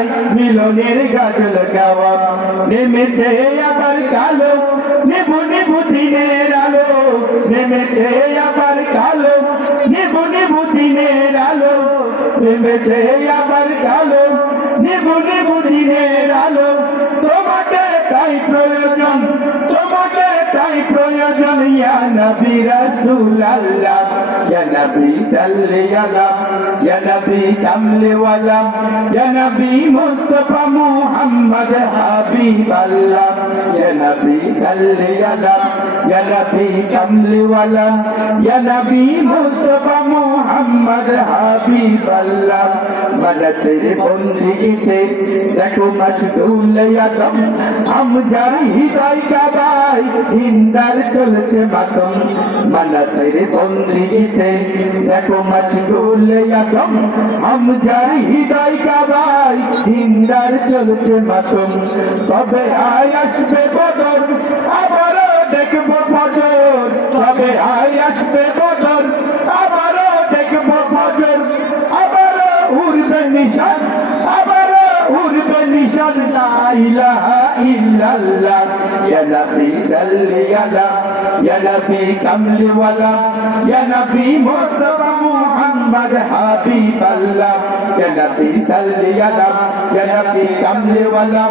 নাই মিলনের গাজল গাওয়া নেমেছে আবার কালো নেবু নেবু দিনের আলো নেমেছে আবার কালো নেবু নেবু দিনের আলো নেমেছে আবার কালো নেবু নেবু দিনের আলো তোমাকে তাই প্রয়োজন তোমাকে তাই প্রয়োজন ইয়া নবী রাসূলুল্লাহ ইয়া নবী সাল্লি আলা ইয়া নবী কামলি ওয়ালা ইয়া নবী মুস্তাফা মুহাম্মদ হাবিবাল্লাহ ইয়া নবী সাল্লি আলা ইয়া নবী কামলি ওয়ালা ইয়া নবী মুস্তাফা মুহাম্মদ হাবিবাল্লাহ মানে তেরে বন্দিগিতে দেখো মশগুল আদম আমজার হৃদয় কাবাই হিন্দার চলছে মাতম মানে তেরে বন্দিগিতে দেখো মশগুল আদম আমজার হৃদয় কাবাই হিন্দার চলছে মাতম তবে আয় আসবে বদর আবারও দেখবো ফজর তবে আয় আসবে বদর আবারও দেখবো ফজর আবারও উড়বে নিশান আবারও উড়বে নিশান লা ইলাহা ইল্লাল্লাহ ইয়া নবী সাল্লি আলা ইয়া নবী কামলি ওয়ালা ইয়া নবী মুস্তাফা মুহাম্মদ হাবিবাল্লাহ ইয়া নবী সাল্লি আলা ইয়া নবী কামলি ওয়ালা